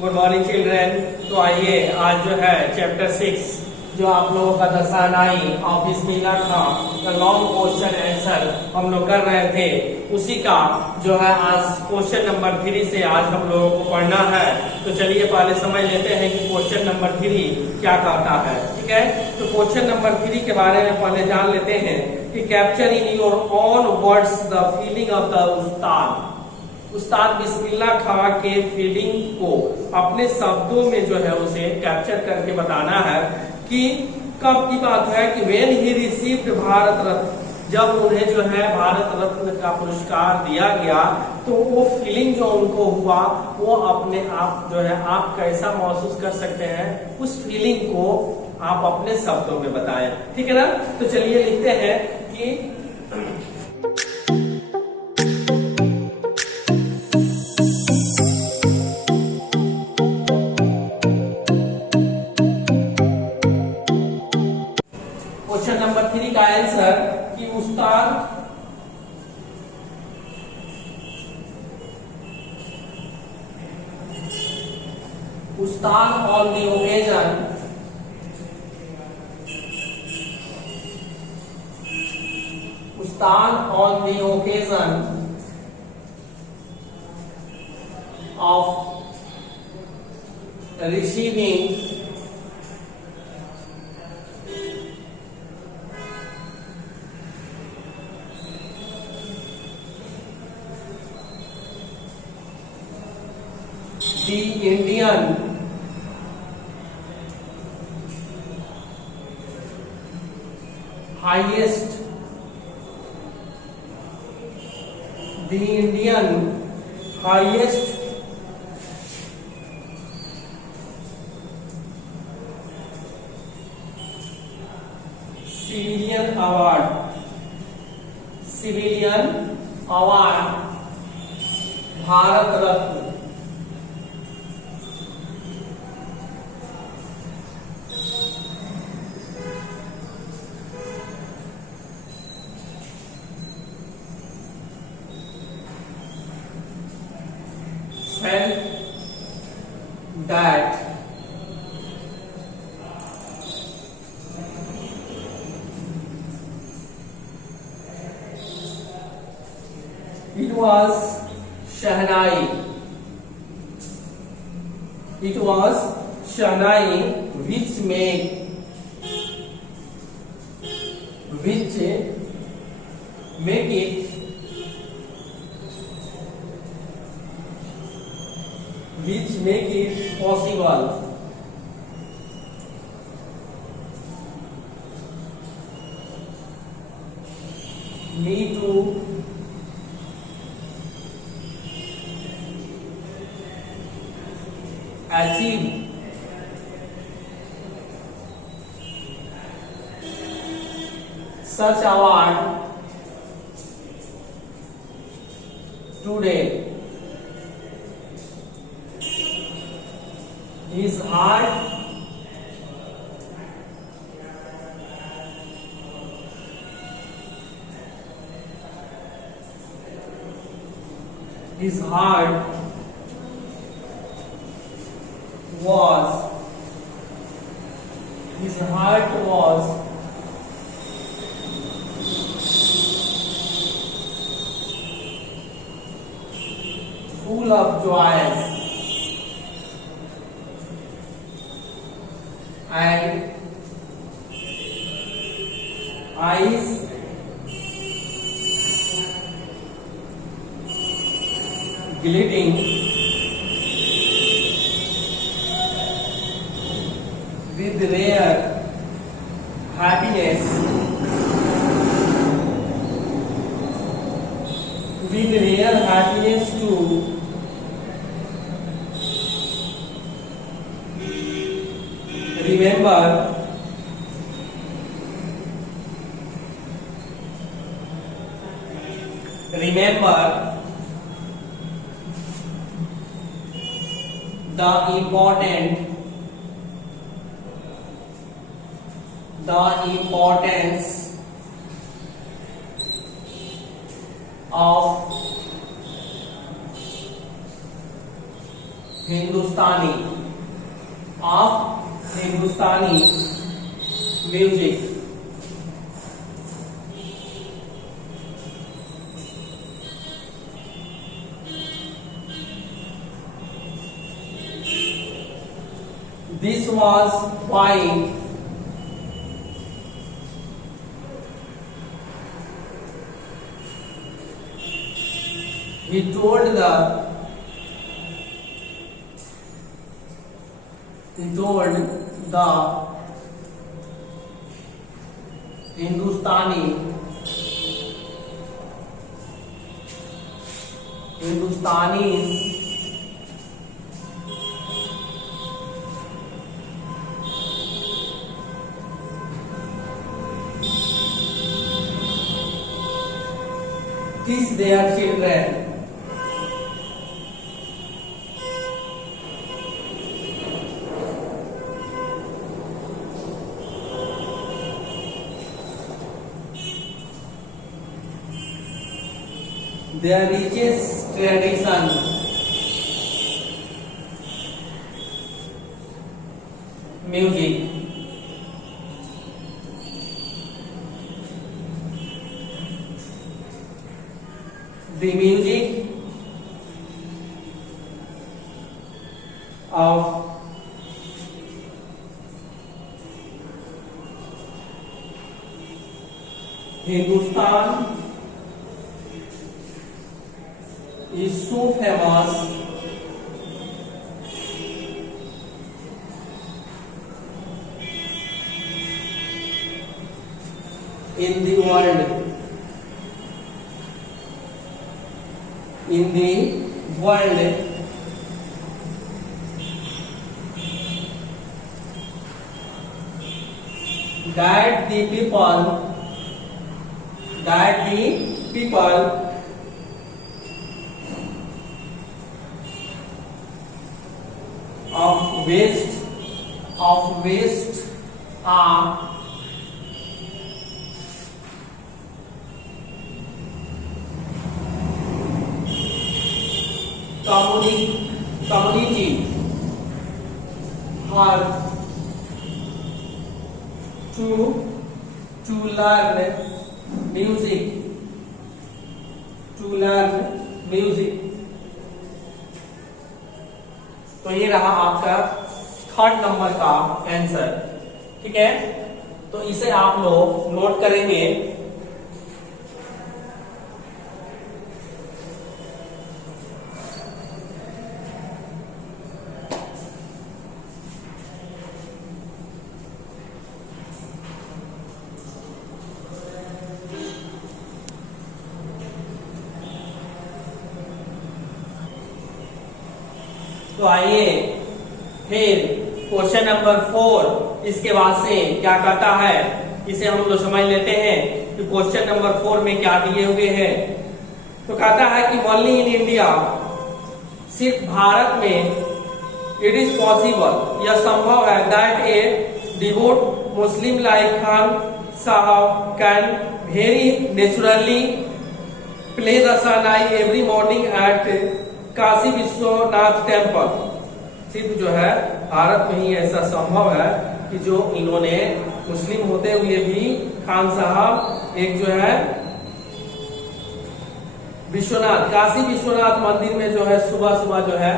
Good morning children. तो आइए आज जो है चैप्टर 6 जो आप लोगों का दशानाई of Bismillah Khan long question answer हम लोग कर रहे थे, उसी का जो है आज क्वेश्चन नंबर 3 से आज हम लोगों को पढ़ना है। तो चलिए पहले समझ लेते हैं कि क्वेश्चन नंबर 3 क्या कहता है। ठीक है, तो क्वेश्चन नंबर 3 के बारे में पहले जान लेते हैं कि capture in your own words the feeling of the उस्ताद। उस्ताद बिस्मिल्लाह खां के फीलिंग को अपने शब्दों में जो है उसे कैप्चर करके बताना है कि कब की बात है कि when he received Bharat Ratna, जब उन्हें जो है भारत रत्न का पुरस्कार दिया गया तो वो फीलिंग जो उनको हुआ वो अपने आप जो है आप कैसा महसूस कर सकते हैं, उस फीलिंग को आप अपने शब्दों में बताएं। ठीक है ना, तो चलिए लिखते हैं कि क्वेश्चन नंबर 3 का आंसर कि उस्ताद on the occasion of receiving the Indian highest civilian award Bharat Ratna felt that it was Shahnai which make it possible me to achieve such award today. His heart was full of joy and eyes glittering with rare happiness to remember the importance of Hindustani of Hindustani music. This was why he told the Hindustanis teach their children their richest tradition music। The music of Hindustan is so famous in the world, that the people of West are community are to learn music। तो ये रहा आपका 3rd number का answer. ठीक है, तो इसे आप लोग नोट करेंगे। तो आइए फिर क्वेश्चन नंबर 4 इसके बाद से क्या कहता है इसे हम लोग समझ लेते हैं कि क्वेश्चन नंबर 4 में क्या दिए हुए हैं। तो कहता है कि ओनली इन इंडिया, सिर्फ भारत में इट इज पॉसिबल, यह संभव है, that a devout Muslim like Khan Sahab can very naturally play the shehnai every morning at Kashi Vishwanath temple. सिर्फ जो है भारत में ही ऐसा संभव है कि जो इन्होंने मुस्लिम होते हुए भी खान साहब एक जो है काशी विश्वनाथ मंदिर में जो है सुबह सुबह जो है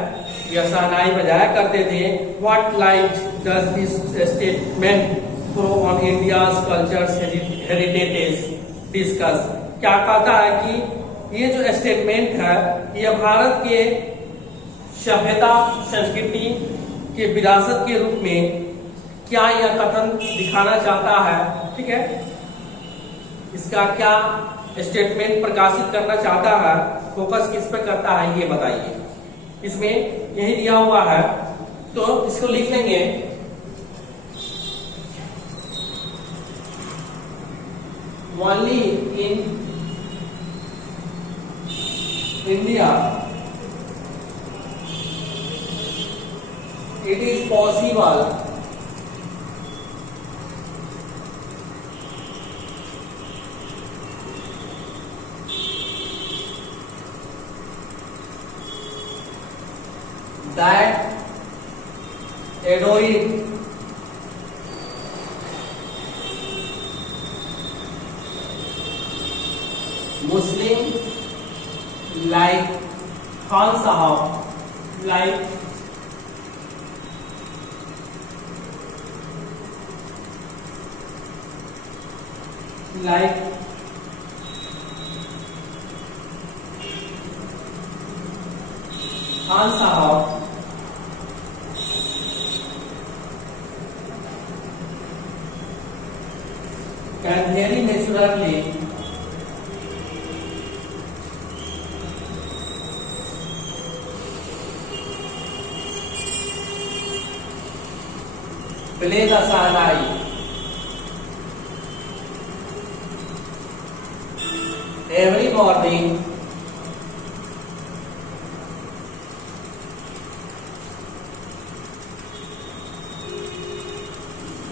यह शहनाई बजाया करते थे। What light does this statement throw on India's cultures heritage discuss. क्या कहता है कि ये जो स्टेटमेंट है यह भारत के सभ्यता संस्कृति के विरासत के रूप में क्या यह कथन दिखाना चाहता है। ठीक है, इसका क्या स्टेटमेंट प्रकाशित करना चाहता है, फोकस किस पे करता है ये बताइए। इसमें यही दिया हुआ है तो इसको लिख लेंगे। Only in India it is possible that एडोइड, Muslim like Khan Sahab, like Khan साहब, can very naturally play the Sahnai every morning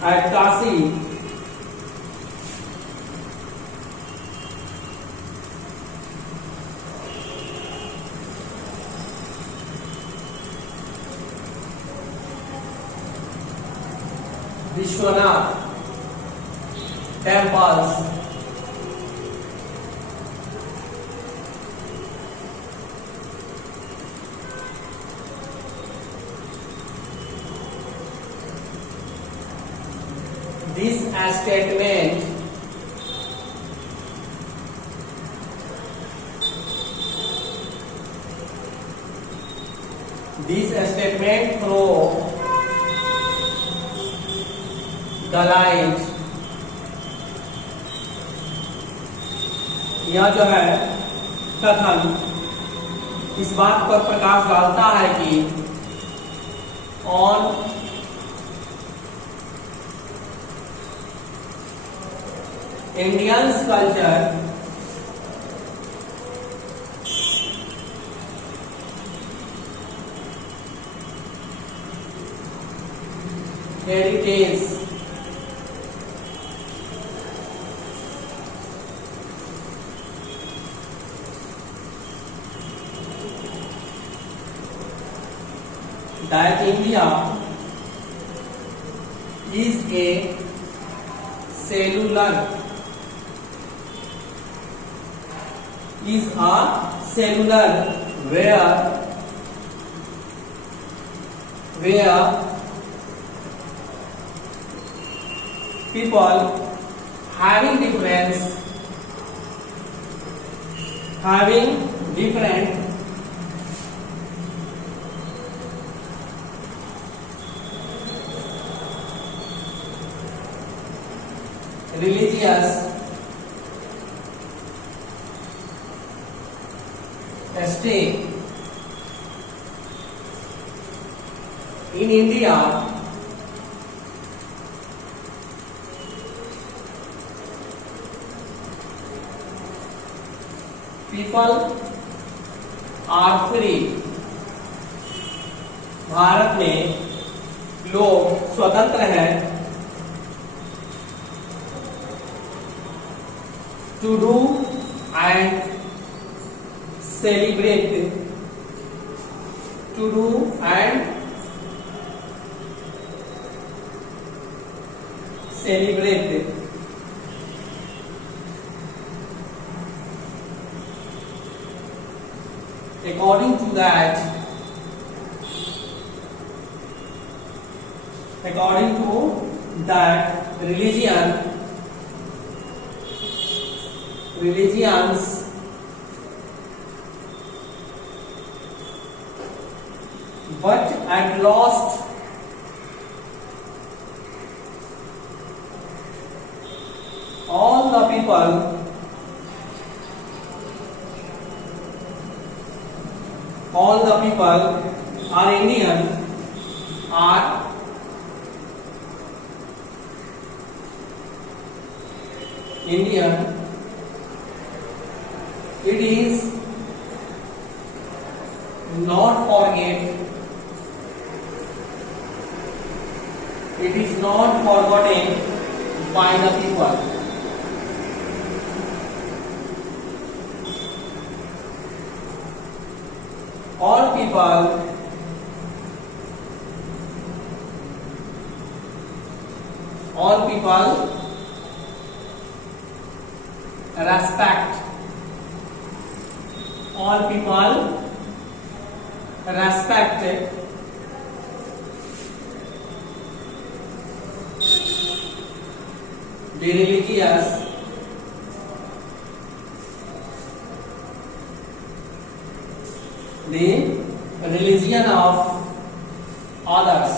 at Kasi Vishwanath temples. This statement through the light, यह जो है कथन इस बात पर प्रकाश डालता है कि on Indians culture heritage that India is a cellular where people having different religious stay in India people are free. Bharat में लोग स्वतंत्र हैं to do and celebrate according to that religions but at last all the people are Indian. It is not forgotten by the people. All people all people respect the religion of others,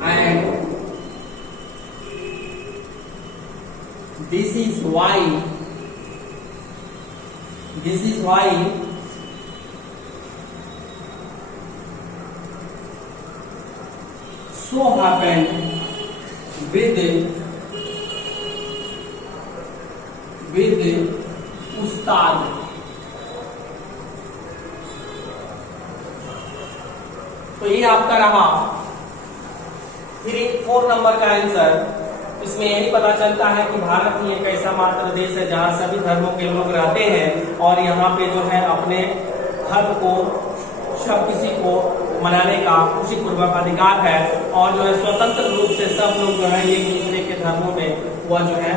and this is why so happened with उस्ताद। तो ये आपका रहा 4 number का answer. इसमें यही पता चलता है कि भारत ही एक ऐसा मात्र देश है जहां सभी धर्मों के लोग रहते हैं और यहाँ पे जो है अपने धर्म को सब किसी को मनाने का खुशी पूर्वक अधिकार है और जो है स्वतंत्र रूप से सब लोग जो है एक दूसरे के धर्मों में वह जो है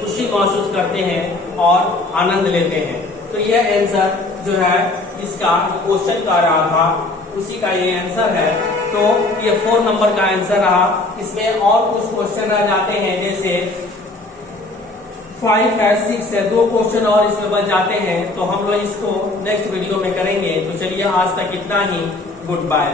खुशी महसूस करते हैं और आनंद लेते हैं। तो यह आंसर जो है इसका क्वेश्चन का रहा था उसी का ये आंसर है। तो ये 4 नंबर का आंसर रहा। इसमें और कुछ क्वेश्चन रह जाते हैं, जैसे 5 है, 6 है, 2 क्वेश्चन और इसमें बच जाते हैं। तो हम लोग इसको नेक्स्ट वीडियो में करेंगे। तो चलिए आज तक इतना ही। Good bye.